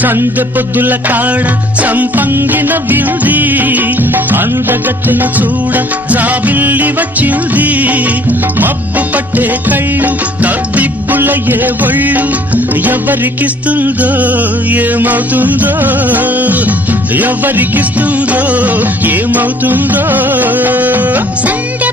సందె పొద్దుల కాడ సంపంగిన బిల్ది అందగత్తెను చూడ జాబిల్లి వచ్చింది మబ్బు పట్టే కళ్ళు తద్దిబ్బుల ఏ ఒళ్ళు ఎవరికిస్తుందో ఏమవుతుందో ఎవరికిస్తుందో ఏమవుతుందో సండే